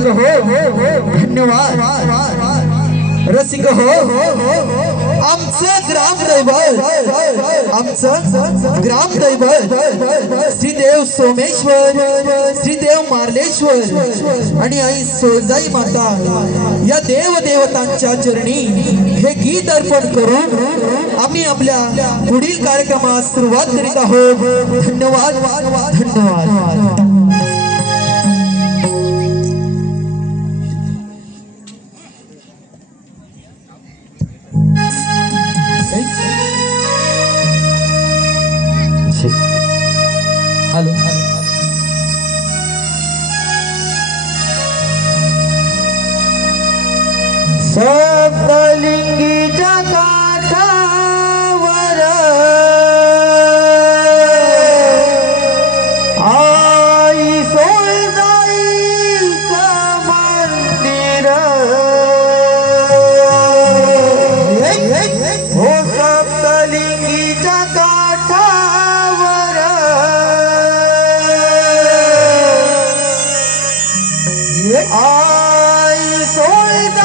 रसिक हो धन्यवाद रसिक हो आमचं ग्रामदैवत श्रीदेव सोमेश्वर श्रीदेव मार्लेश्वर आणि आई सोजाई माता या देवदेवतांच्या चरणी हे गीत अर्पण करून आम्ही आपल्या पुढील कार्यक्रमास सुरुवात करीत आहोत। धन्यवाद धन्यवाद। हेलो सप्तलिंगीच्या काठावर आई सोळजाईचं मंदिर हो सप्तलिंगीच्या आई सोळजाईचं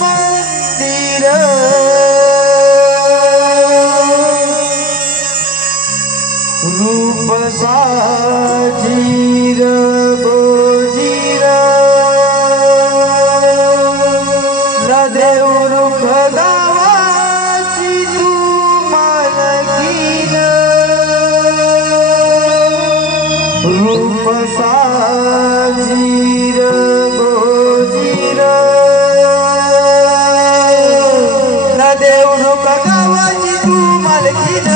मंदिर रूप साजीर गोजीर नदेव रुख गावाची तू मालकीन रूप साजीर गोजीर नदेव रुख गावाची तू मालकीन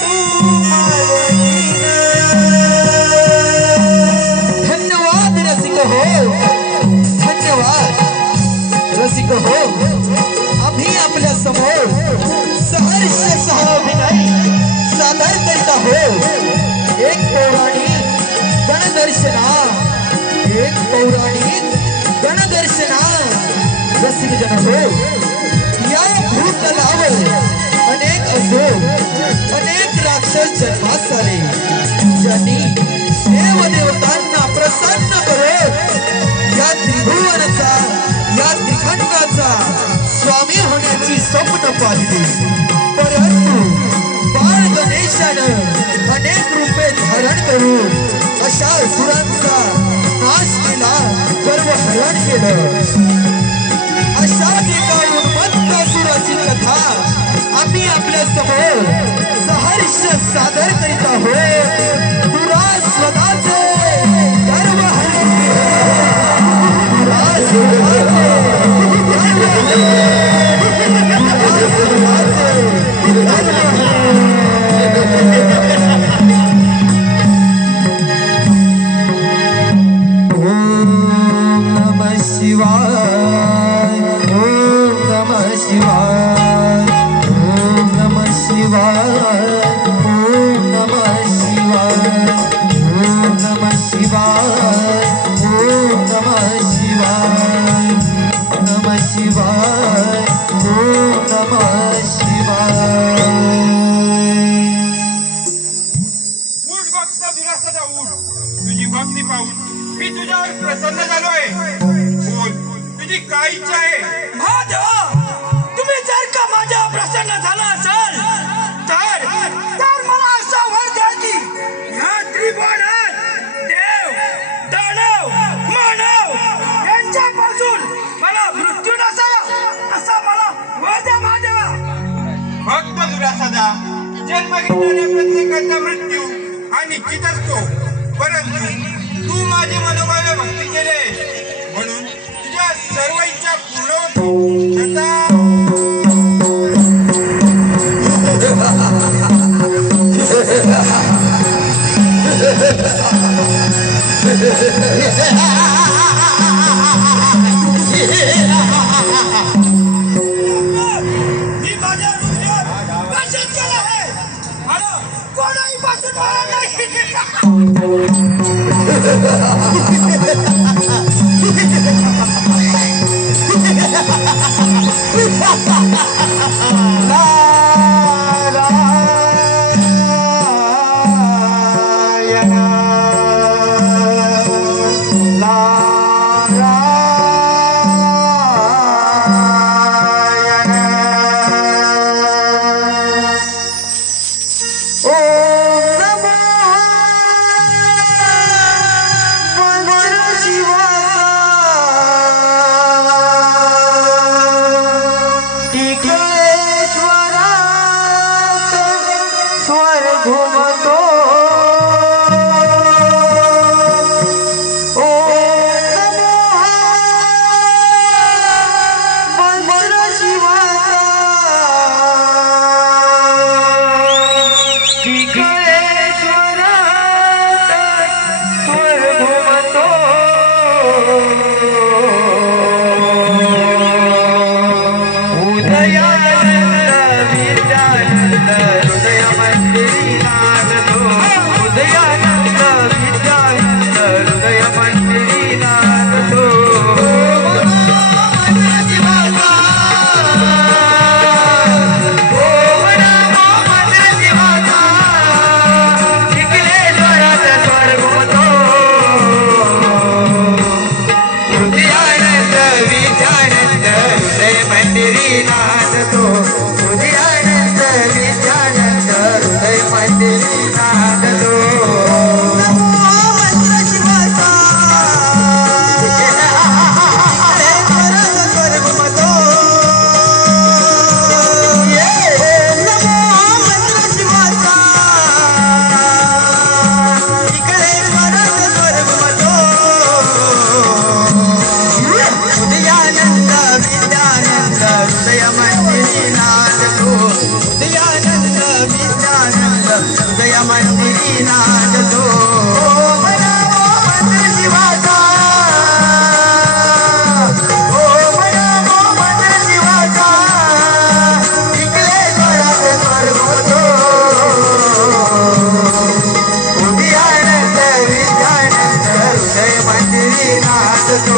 तू ऐक हो, आम्ही आपल्या समोर सहर्ष सहाविनय सादर करीत आहोत एक पौराणिक गणदर्शना, एक पौराणिक गणदर्शना। रसिक जन हो, या भूतलावर अनेक असुर अनेक राक्षस जन्मास आले, ज्यांनी देवदेवतांना प्रसन्न करत या त्रिभुवनाचा या त्रिखंडाचा स्वामी होण्याची स्वप्न पाहिली। परंतु बाळ गणेशानं अनेक रूपे धारण करून अशा असुरांचा नाश केला, गर्व हरण केलं। अशाच एका उन्मत्त असुराची कथा आम्ही आपल्या समोर सहर्ष सादर करीत आहोत। दुरास्वदाचे गर्व हरण तुझी भक्ती पाहून मी तुझ्यावर प्रसन्न झालोय। बोल, तुझी काय इच्छा आहे? तुम्ही जर का माझ्या प्रसन्न झाला असाल तर मला असा वर द्या की ह्या त्रिभुवनात देव दानव मानव यांच्यापासून मला मृत्यू नसावा असा मला वर द्या महादेवा। भक्त दुरासदा, जन्म घेणाऱ्या प्रत्येकाचा मृत्यू हा निश्चित असतो, परंतु तू माझी मनोभावे भक्ती केले म्हणून तुझ्या सर्व इच्छा पूर्ण होतील। मी माझ्या हृदयात वाचन केलं आहे आणि कोणाही पासून मला नाही।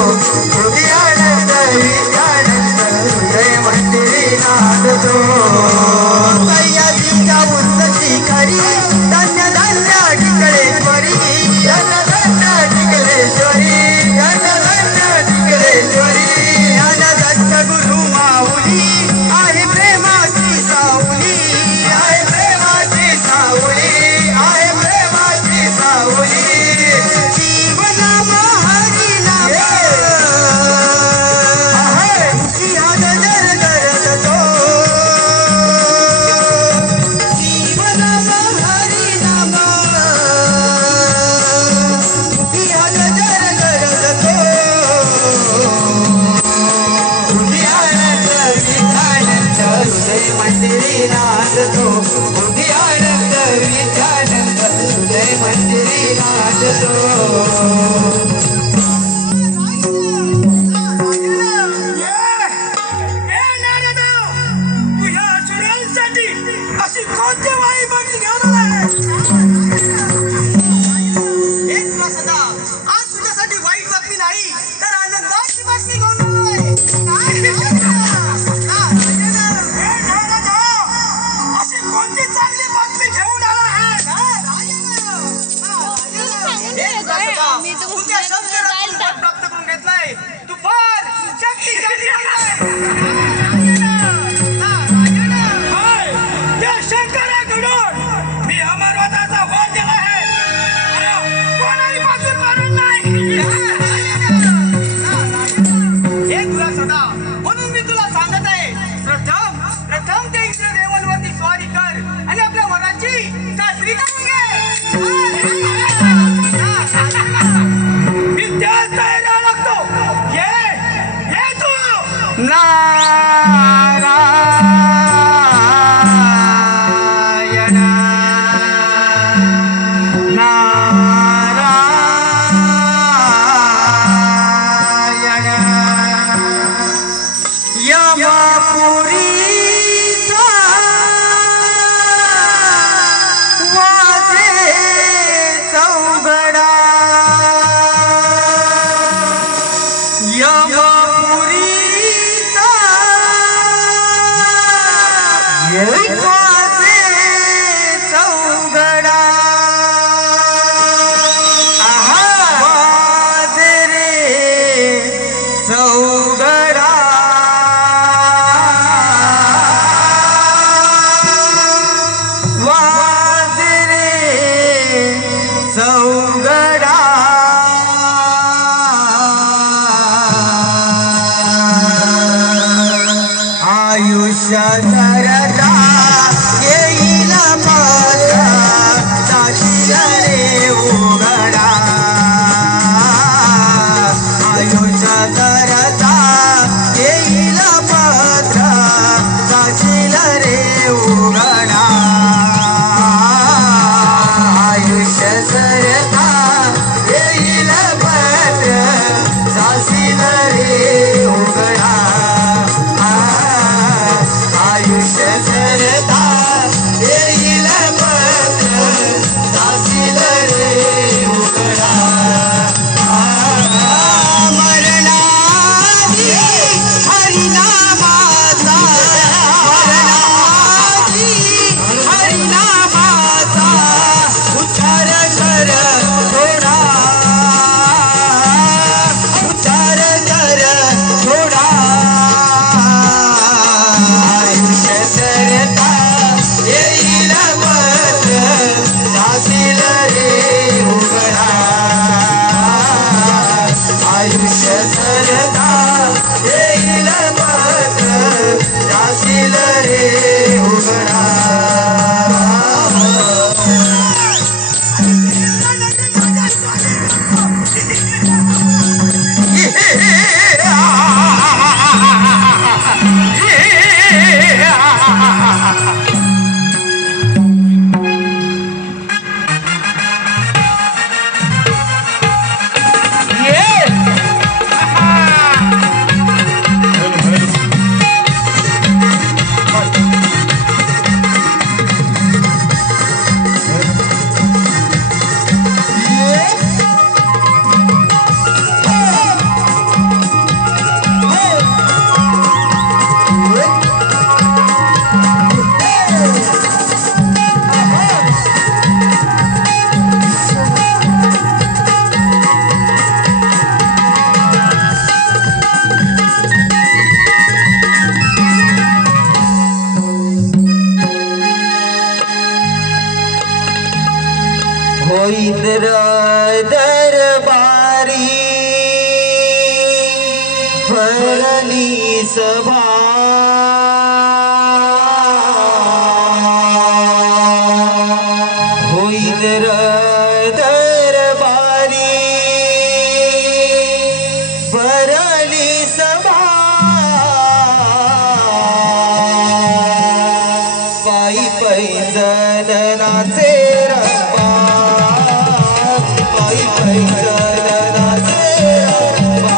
तुझी आनंद विद्यानंद हृदय मंदिरी नांदतो सह्याद्रीच्या उंच शिखरी धन्य धन्य टिकलेश्वरी धन्य धन्य टिकलेश्वरी धन्य धन्य टिकलेश्वरी ज्ञान दत्त गुरु माऊली आहे प्रेमाची सावली आहे प्रेमाची सावली आहे प्रेमाची सावली जीवनामा हरी नामा जिहाद जर करतो जीवनामा हरी नामा जिहाद जर करतो तुझी आनंद विद्यानंद हृदय मंदिरी नांदतो तुझी आनंद विद्यानंद हृदय मंदिरी नांदतो तुझ्या सुरांसाठी अशी कोणती वाई बघली घेऊन आलाय? हे तुला सदा आज तुझ्यासाठी वाईट बातमी नाही तर आनंदाची बातमी घेऊन आलोय. अशी कोणती चांगली बातमी घेऊन आला आहे? हे तुला सदा तू त्या शंकराचं पद प्राप्त करून घेतलंय. तू फार शक्तिशाली आहे. होय, त्या शंकराकडून मी अमरवताचा वध दिला आहे. अरे, कोणाही पासून मारून नाही. हे तुला सदा म्हणून मी तुला सांगत आहे प्रथम प्रथम ते इंद्रदेवांवरती स्वारी कर आणि आपल्या वराची चाचणी करून घे. मी त्याच तयारीला लागतो. ये तू. आयुष्य सरदा येईल माझा साक्षीला रे उघडा आयुष्य सरदा येईल माझा साक्षीला रे उघडा आयुष्य सरदा येईल माझा साक्षीला रे उघडा आयुष्य सरदा येईल पत्र दासील रे उघडा मरणाधी हरिनामाचा मरणाधी हरिनामाचा उच्चार कर थोडा उच्चार कर थोडा आयुष्य सरदा येईल पत्र दासील रे उघडा आयुष्य सरदा येईल पत्र दासील रे उघडा भरली सभा होईल दरबारी भरली सभा पायी पैंजनाचे रंबा पायी पैंजनाचे रंबा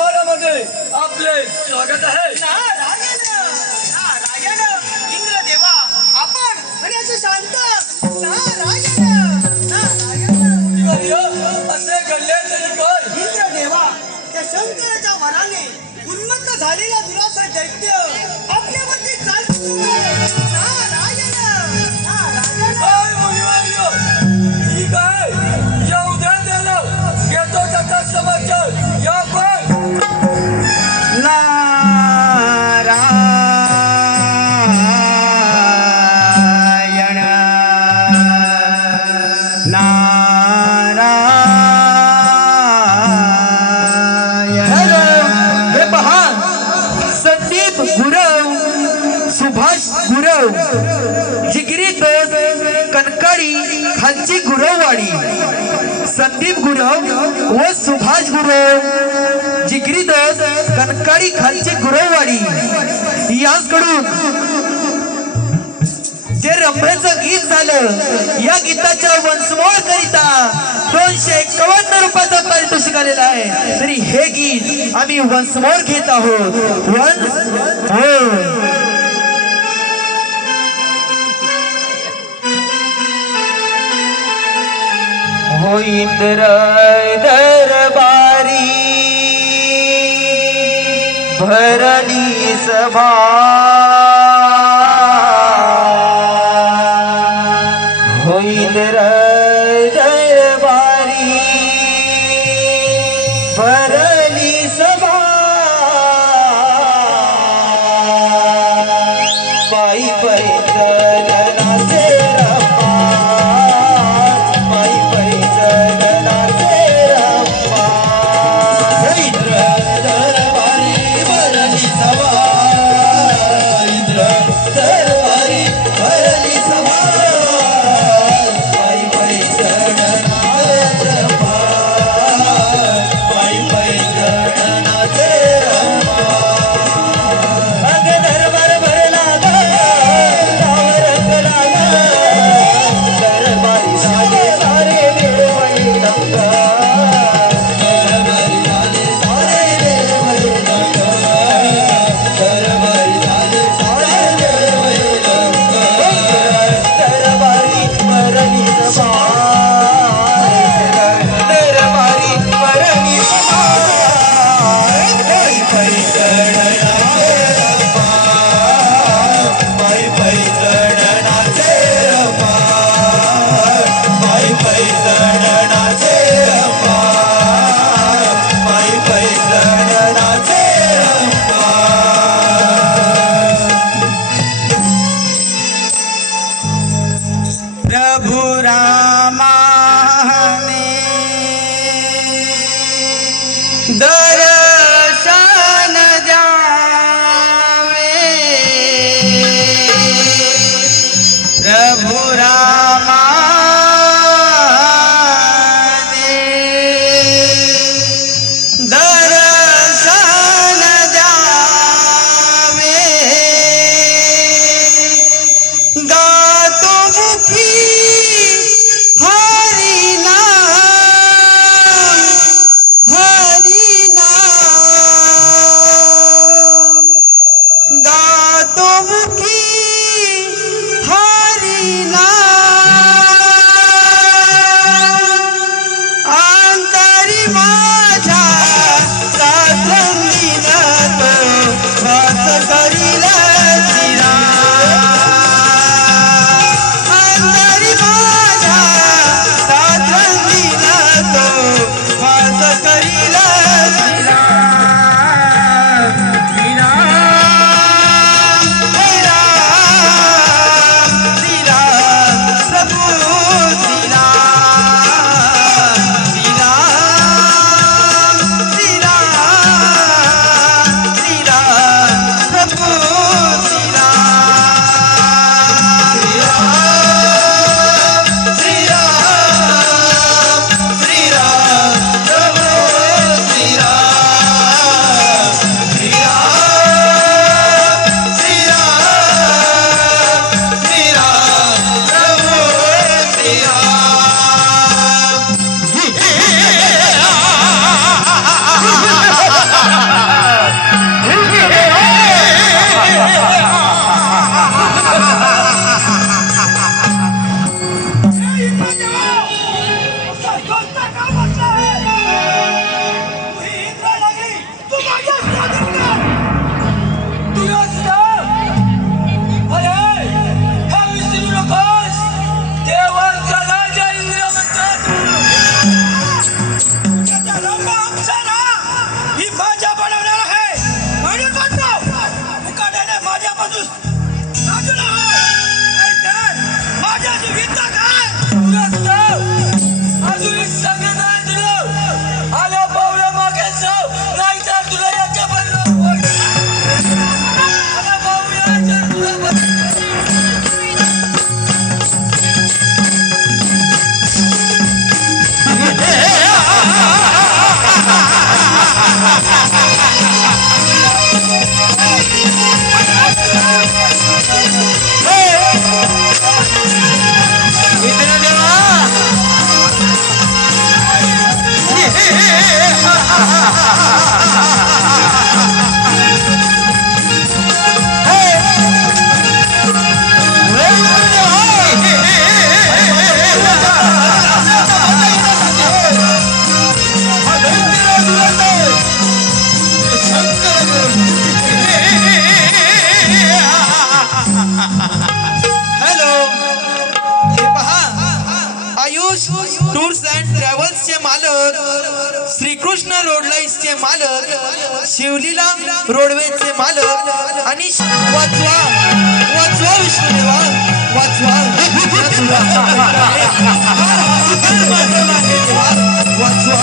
आपले स्वागत आहे. नारायण इंद्रदेवा आपण आणि असं शांत नारायण असे घडले तरी काय? इंद्रदेवा त्या शंकराच्या वराने उन्मत्त झालेला दुराचा दैत्य आपल्यावरती चालतो. नारायण काय मुनिवर्य? ठीक आहे, येऊ द्या त्याला. घेतो त्याचा समाचार. या पण नारायण नारायण हे पहा संदीप गुरव सुभाष गुरव जिगिरी दोस्त कनकाळी खालची गुरववाडी संदीप गुरव व सुभाष गुरव जिगरी दोस्त कनकाळी खालची गुरववाडी याचकडून जे रंभेचं गीत झालं या गीताच्या वंशमोळ करिता 251 रुपयाचं पारितोषिक आलेलं आहे. तरी हे गीत आम्ही वंशमोळ घेत आहोत. हो इंद्र दरबारी भरली सभा हो इंद्र दरबारी भरली सभा पायी पैदनाचे रंबा पायी पैदनाचे रंबा इंद्र दरबारी भरली सभा इंद्र दरबारी भरली सभा पायी पैदनाचे रंबा पायी टूर्स अँड ट्रॅव्हल्सचे मालक, श्रीकृष्ण रोडलाईन्सचे मालक, शिवलीला रोडवेजचे मालक आणि वाचवा वाचवा विष्णुदेवा वाचवा वाचवा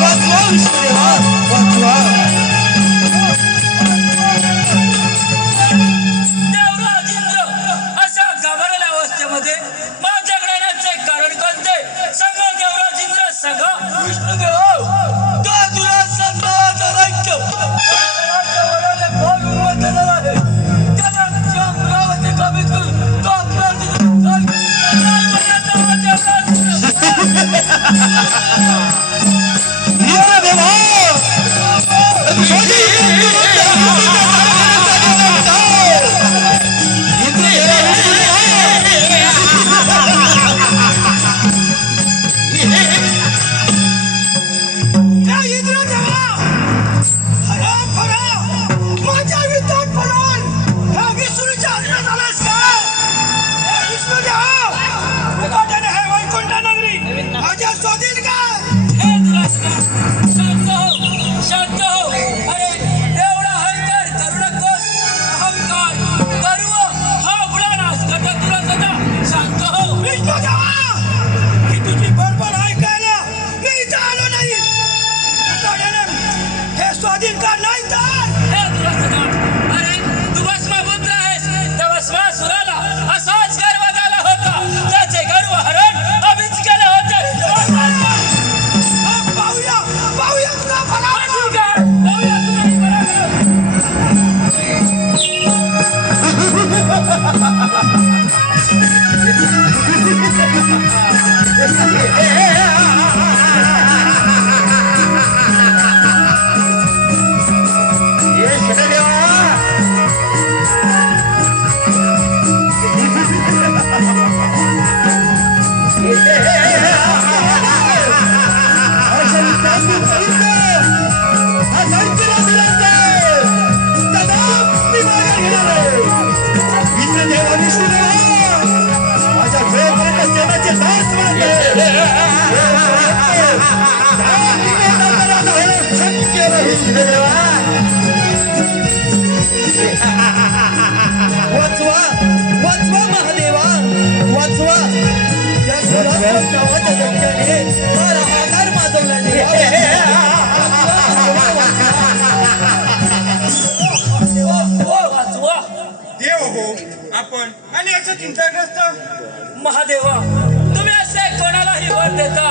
वाचवा विष्णुदेवा वाचवा. देवराज इंद्र अशा घाबरलेल्या अवस्थेमध्ये माझ्या घडण्याचे कारण कोणते? संघ देवराज इंद्र संघ विष्णुदेव तो दुरासन नावाचा राज्य वडाले खोल उन्मत्त आहे. त्याला ज्या मुलावरती कमीत करून तो अपराध वाचवा वाचवा महादेवा वाचवा. त्या सोलापूर नावाच्या दत्ताने मला आधार माजवला वाचवा. देव हो आपण आणि असं चिंताग्रस्त महादेवा तुम्ही असे कोणालाही वर देता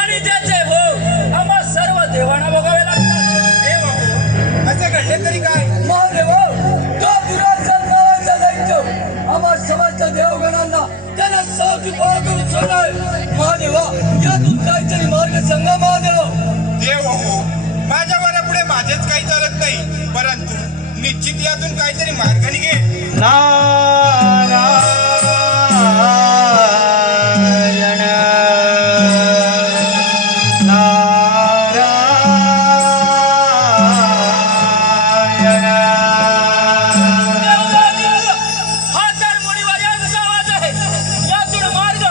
आणि त्याचे भोग आम्हा सर्व देवांना बघावे लागतात. देव हो असं घडले तरी काय? महादेवा तो दुरासन नावाचा दैत्य आम्हा समस्त देवगणांना त्याला सावधी गोळा करून सोडलाय. महादेवा यातून काहीतरी मार्ग सांगा महादेवा. देव हो माझ्या वरापुढे माझेच काही चालत नाही, परंतु निश्चित यातून काहीतरी मार्ग निघेल. नारायण हा तर मुनिवर यांचा आवाज आहे. यातून मार्ग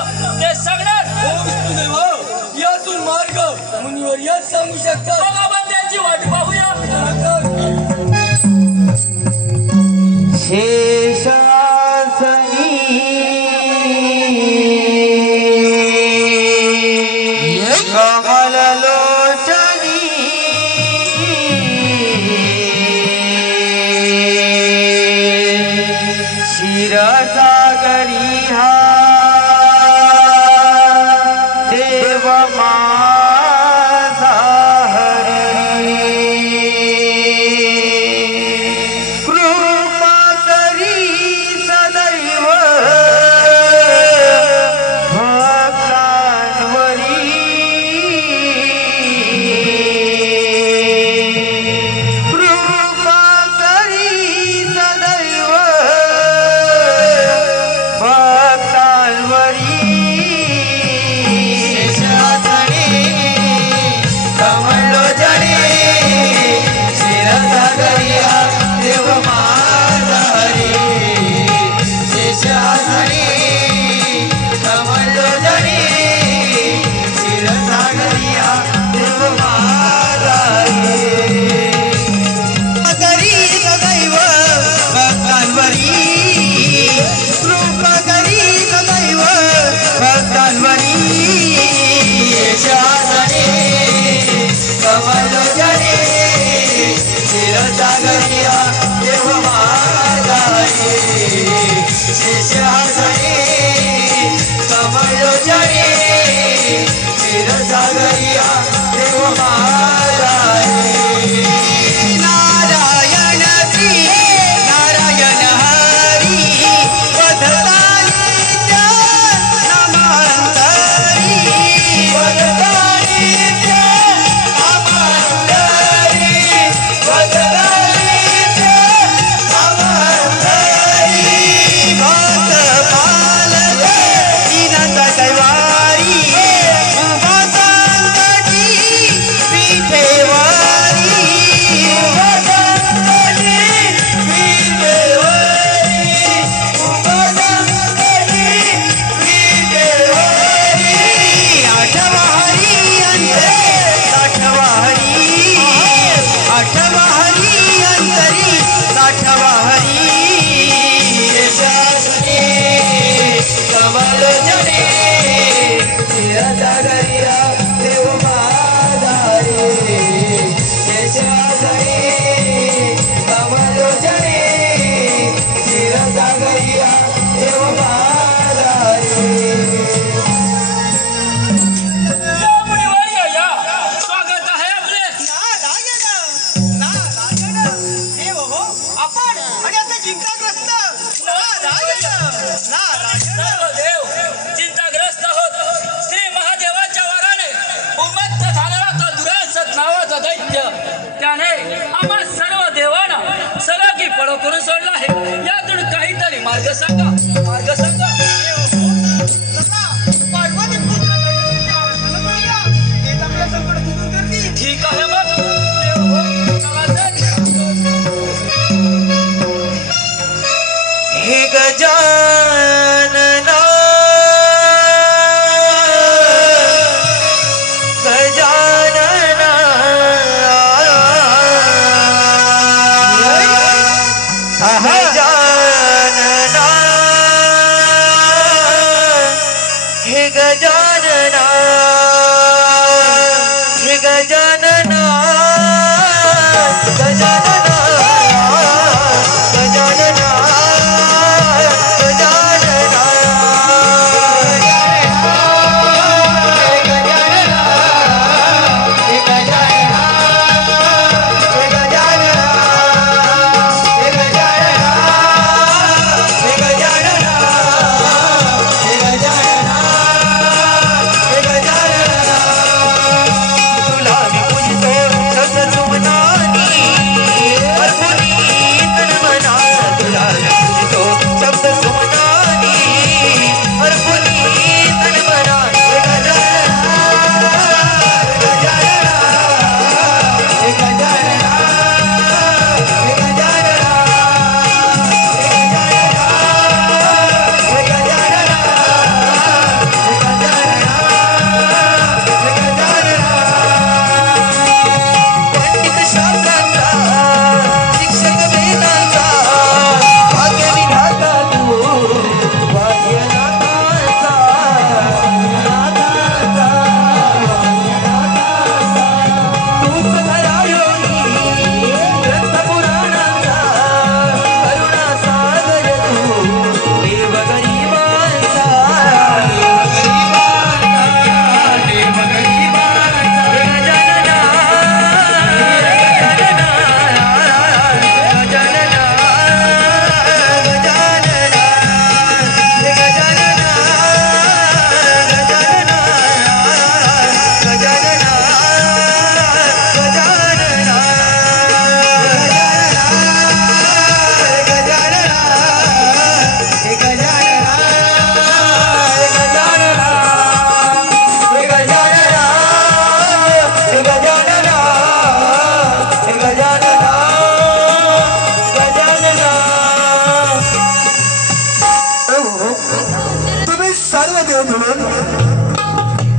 ते सांगणार. यातून मार्ग मुनिवर याच सांगू शकतात. मग आपण त्यांची वाट पाहूया. क्षीरसागरी हा देव माझा हरी, कृपा करी सदैव भक्तांवरी, कृपा करी सदैव भक्तांवरी. शेषाचरी क्षीरसागरिया देव माझा रे. नारायण श्री नारायण हरी वदतानी त्या नामांतरी वदतानी त्या नामांतरी वदतानी त्या नामांतरी भक्त पालक दीनाचा कैवारी उभा संकटी विठेवारी उभा संकटी विठेवारी उभा संकटी विठेवारी आठवारी अंतरी साठवारी आठवारी अंतरी साठवारी यशासने कमल जने क्षीरसागरिया देव माझा रे. यशासने कमल जने क्षीरसागरिया देव माझा रे. या मुनिवर्य, या. स्वागत आहे आपले. नारायण नारायण देव हो आपण आणि आता चिंताग्रस्त नारायण नारायण सर्व देव चिंताग्रस्त होत. श्री महादेवाच्या वराने उन्मत्त झालेला तो दुरासत नावाचा दैत्य त्याने आम्हा सर्व देवांना सलागी पडो करून सोडला आहे. यातून काहीतरी मार्ग सांगा, मार्ग सांगा. चला पार्वती पुत्र गणेशाची आराधना करूया. तेच आपल्या संकट दूर करतील. ठीक आहे मग. देव हो, चला तर. हे गजानना गजानना गजानना हे गजानना हे गजानना गजानना गजानना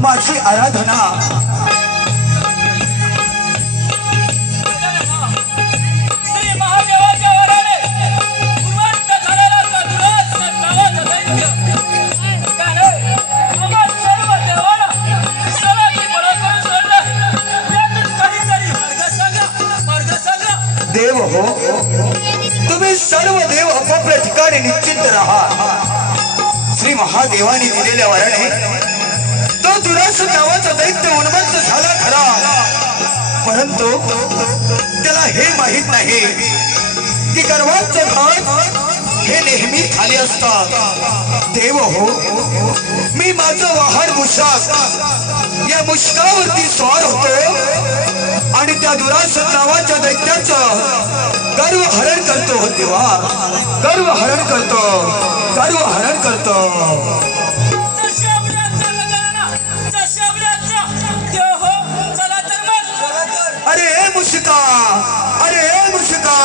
माझी आराधना श्री महादेवाच्या वराने उन्मत्त झालेला तो दुरासत नावाचा दैत्य त्याने आम्हा सर्व देवांना सलागी पडो करून सोडलं. यातून काहीतरी मार्ग सांगा, मार्ग सांगा. देव हो तुम्ही सर्व देव आपापल्या ठिकाणी निश्चिंत राहा. श्री महादेवाने दिलेल्या वराने तो दुरास नावाचा दैत्य उन्मत्त झाला खरा, परंतु त्याला हे माहित नाही की गर्वांचे घाट हे नेहमी खाली असतात. देव हो, मी माझं वाहन मुशाक या मुशकावरती स्वार होतो आणि त्या दुरासन नावाच्या दैत्याचं गर्व हरण करतो. हो देवा, गर्व हरण करतो, गर्व हरण करतो. अरे ए मुशिका, अरे ए मुशिका,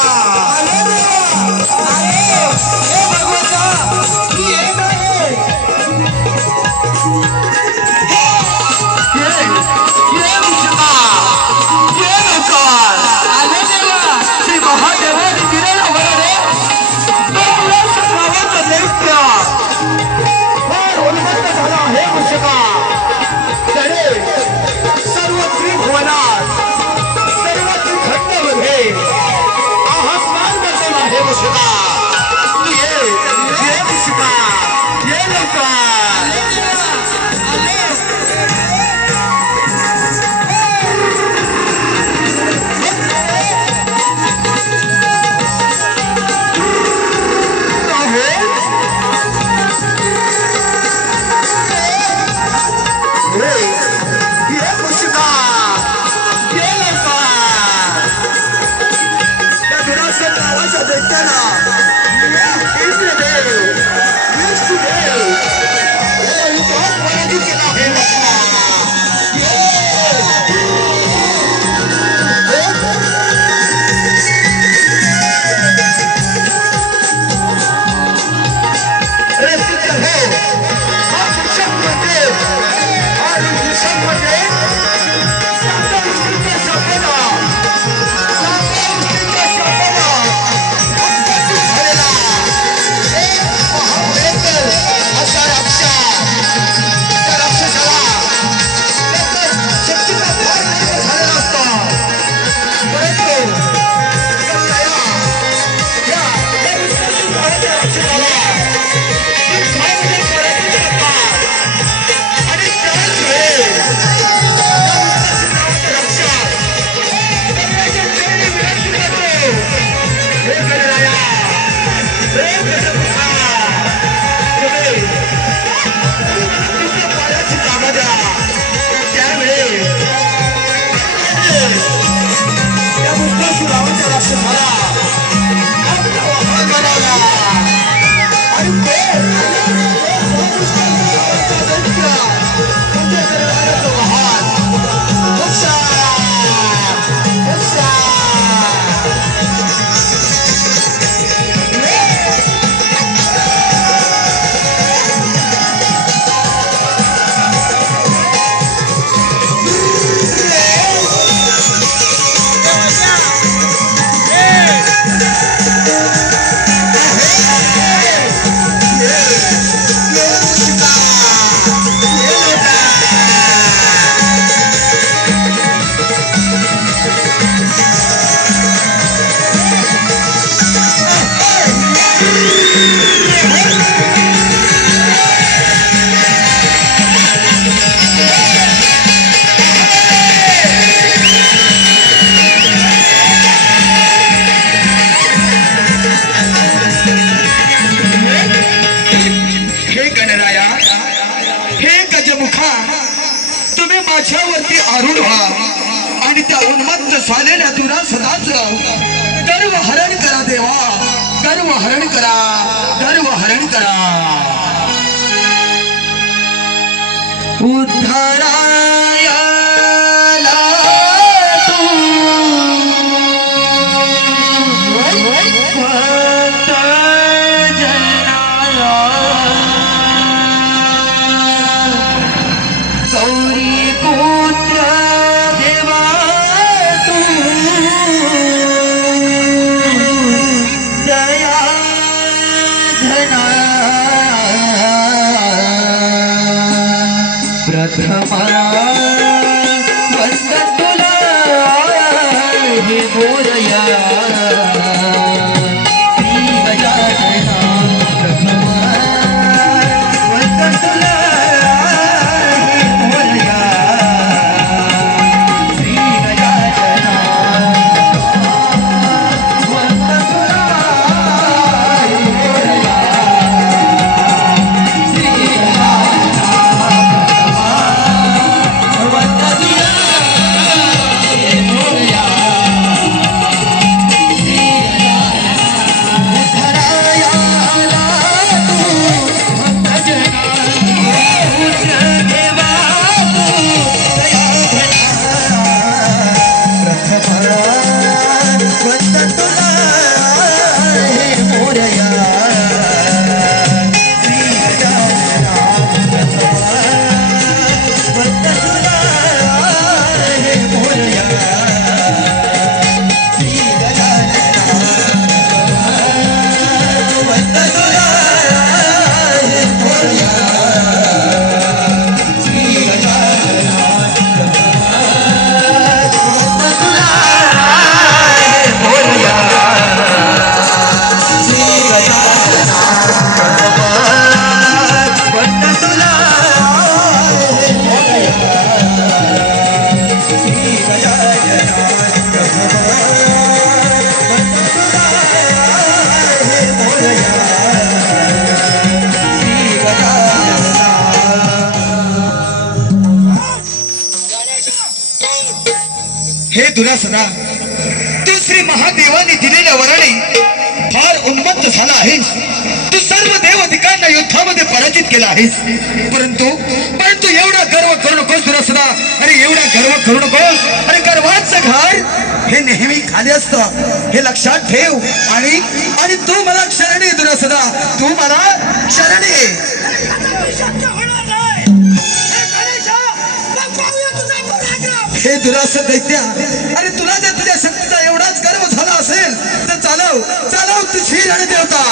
माझ्यावरती आरूढ व्हा आणि त्या उन्मत्त झालेल्या दुरासनाच गर्व हरण करा देवा, गर्व हरण करा, गर्व हरण करा. उद्धाराया प्रथमा हे दुरासदा, तू श्री महादेवाने दिलेल्या वराने फार उन्मत्त झाला आहेस. तू सर्व देवधिकांना युद्धामध्ये पराजित केला आहेस. परंतु एवढा गर्व करू नकोस दुरासदा. अरे एवढा गर्व करू नकोस. अरे गर्वाचं घर हे नेहमी खाली असतं, हे लक्षात ठेव. आणि तू मला शरणी दुरासदा, तू मला शरणी. हे दुरास दैत्या, अरे तुला जर तुझ्या शक्तीचा एवढाच गर्व झाला असेल तर चालव तुझी रणदेवता.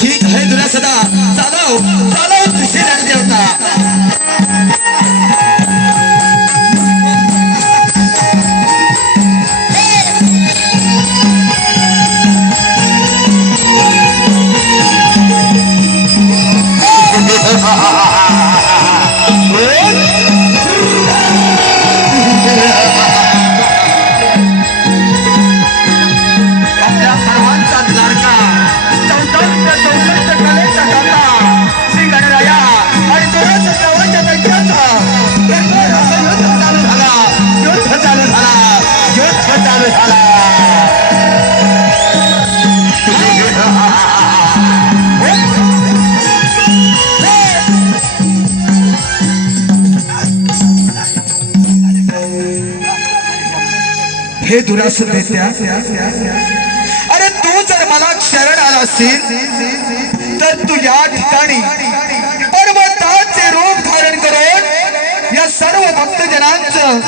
ठीक आहे दुरासदा, चालव तुझी रणदेवता. हे दुरासन दैत्या, अरे तू जर मला शरण आला असेल तर तू या ठिकाणी पर्वताचे रूप धारण करून या सर्व भक्तगणांचं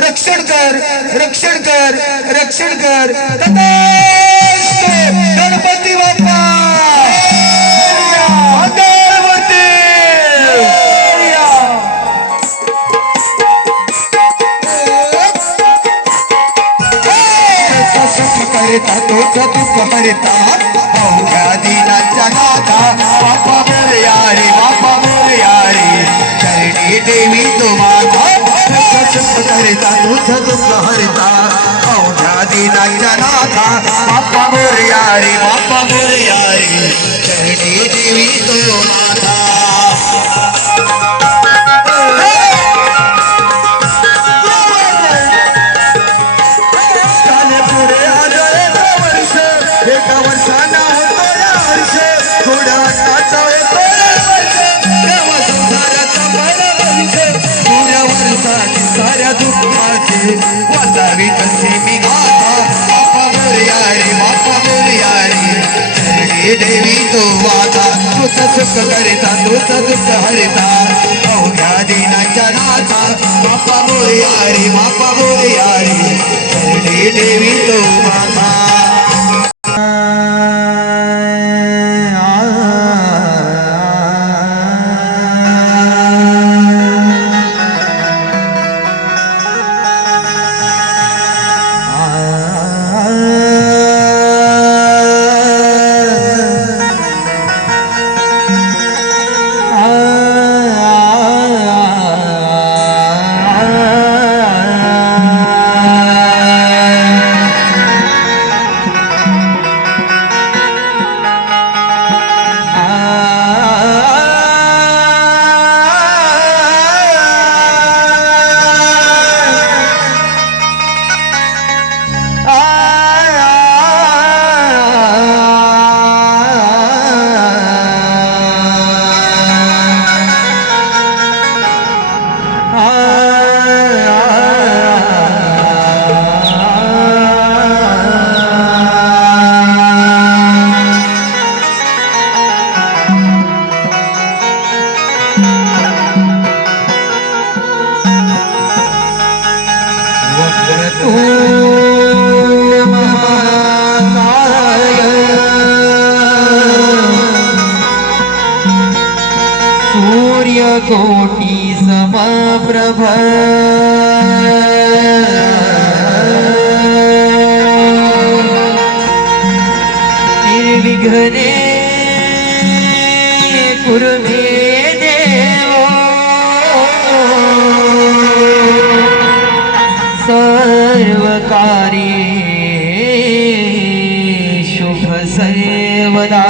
रक्षण कर, रक्षण कर, रक्षण कर. तथास्तु. गणपती बाप्पा मंगलमूर्ती. करता तोच दुःख हरता अवघ्या दिनाच्या नाथा. बाप्पा मोरया रे, बाप्पा मोरया रे, चरणी देवी तो माझा. करता तोच दुःख हरता अवघ्या दिनाच्या नाथा. बाप्पा मोरया रे, बाप्पा मोरया रे, चरणी देवी तो माझा. साऱ्या दुःखाचे वाचावी कसे मी गाथा. बाप्पा मोरया रे, बाप्पा मोरया रे, चरणी देवी तो वाचा. तुझ सुख करता, तुझ दुःख हरता अवघ्या दिनाच्या नाथा. बाप्पा मोरया रे, बाप्पा मोरया रे, चरणी देवी तो वाचा. कोटि समप्रभ निर्विघ्ने कुरुमे देव सर्वकार्ये शुभ सर्वदा.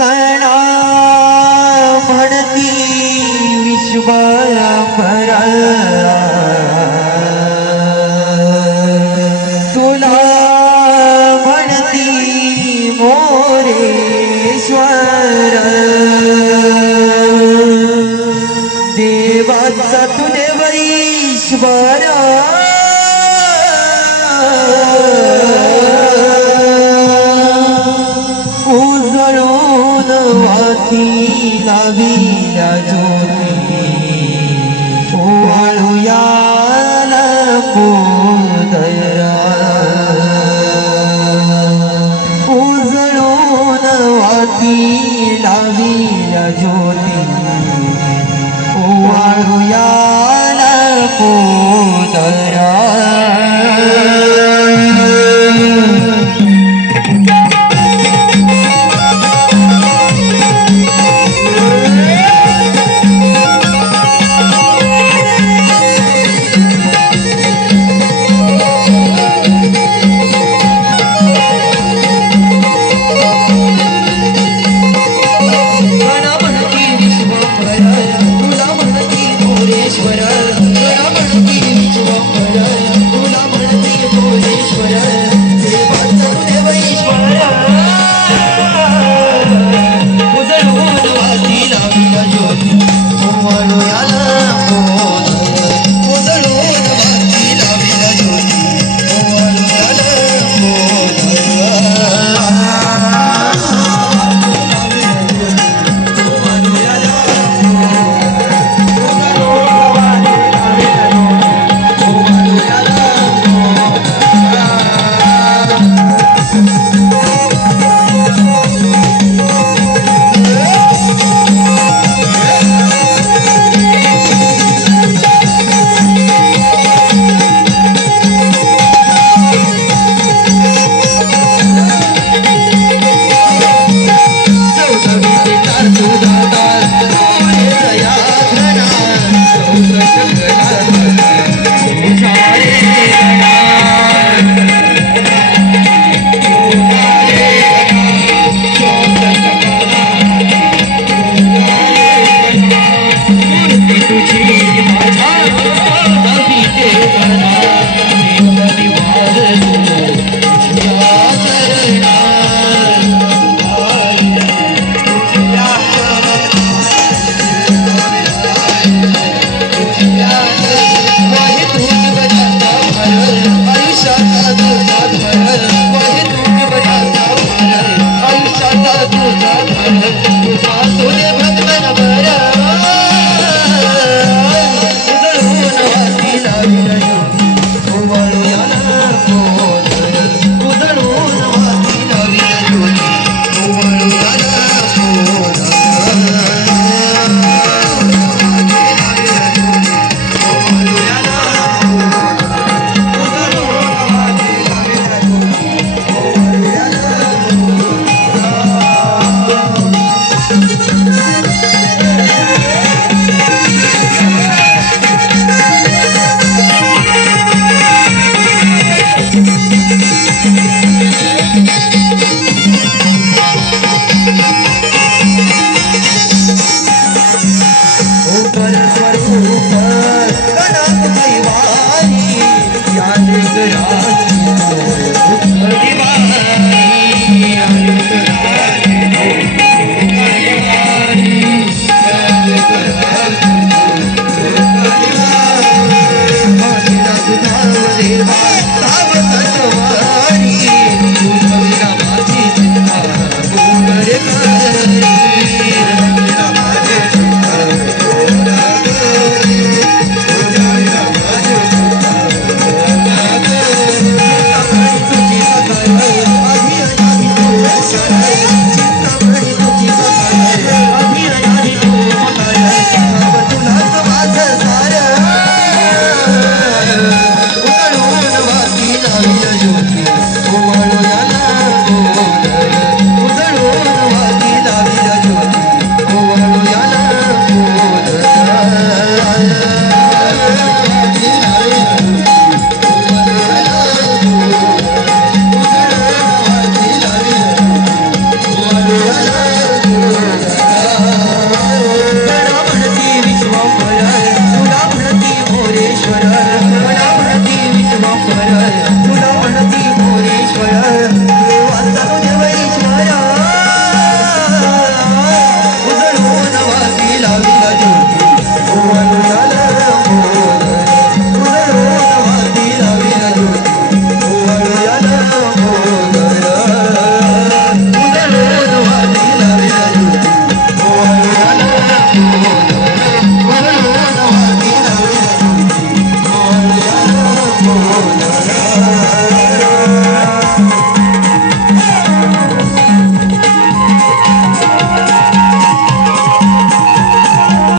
गणा म्हणती विश्वभर तुला म्हणती मोरेश्वर देवाचा तुने वैश्वर उजळून वाती लाविला ज्योत